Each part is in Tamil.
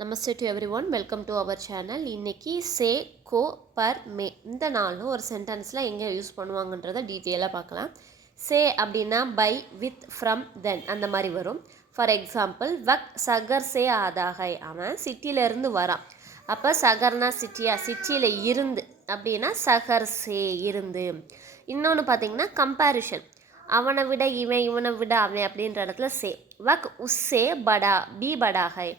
நமஸ்தே டு எவ்ரி ஒன், வெல்கம் டு அவர் சேனல். இன்றைக்கி சே, கோ, பர், மே இந்த நாளும் ஒரு சென்டென்ஸில் எங்கே யூஸ் பண்ணுவாங்கன்றதை டீட்டெயிலாக பார்க்கலாம். சே அப்படின்னா பை, வித், ஃப்ரம், தென் அந்த மாதிரி வரும். ஃபார் எக்ஸாம்பிள், வக் சகர் சே ஆதாகை, அவன் சிட்டியிலேருந்து வரான். அப்போ சகர்னா சிட்டியா, சிட்டியில் இருந்து அப்படின்னா சகர் சே இருந்து. இன்னொன்று பார்த்திங்கன்னா கம்பேரிஷன், அவனை விட இவன், இவனை விட அவன் அப்படின்ற இடத்துல சே. வக் உஸ்ஸே படா பி படாகை,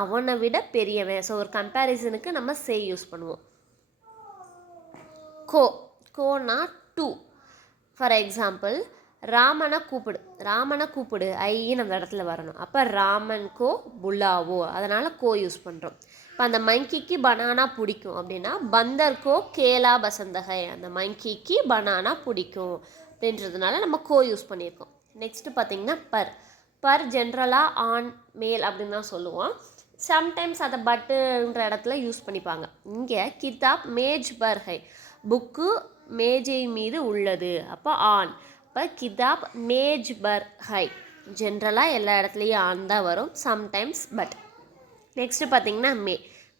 அவனை விட பெரியவன். ஸோ ஒரு கம்பேரிசனுக்கு நம்ம சே யூஸ் பண்ணுவோம். கோனா டூ. ஃபார் எக்ஸாம்பிள், ராமனை கூப்பிடு ஐன்னு அந்த இடத்துல வரணும். அப்போ ராமன் கோ புல்லாவோ, அதனால் கோ யூஸ் பண்ணுறோம். இப்போ அந்த மங்கிக்கு பனானா பிடிக்கும் அப்படின்னா பந்தர் கோ கேலா பசந்தகை, அந்த மங்கிக்கு பனானா பிடிக்கும் அப்படின்றதுனால நம்ம கோ யூஸ் பண்ணியிருக்கோம். நெக்ஸ்ட்டு பார்த்திங்கன்னா பர் ஜென்ரலாக ஆண் மேல் அப்படின்னு தான் சொல்லுவோம். சம்டைம்ஸ் அதை பட்டுன்ற இடத்துல யூஸ் பண்ணிப்பாங்க. இங்கே கிதாப் மேஜ் பர் ஹை, புக்கு மேஜை மீது உள்ளது. அப்போ ஆண். இப்போ கிதாப் மேஜ் பர் ஹை, ஜென்ரலாக எல்லா இடத்துலையும் ஆண் தான் வரும், சம்டைம்ஸ் பட். நெக்ஸ்ட்டு பார்த்திங்கன்னா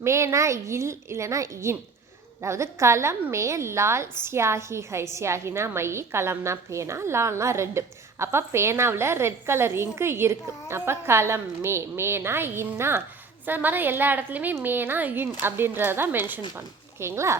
மேனா இல் இல்லைனா இன். அதாவது கலம் மே லால் சியாஹி ஹை, சியாஹினா மை, கலம்னா பேனா, லால்னா ரெட்டு. அப்போ பேனாவில் ரெட் கலர் இங்கு இருக்குது. அப்போ கலம் மேனா இன்னா. ஸோ அது மாதிரி எல்லா இடத்துலையுமே மேனா இன் அப்படின்றத தான் மென்ஷன் பண்ணும். ஓகேங்களா?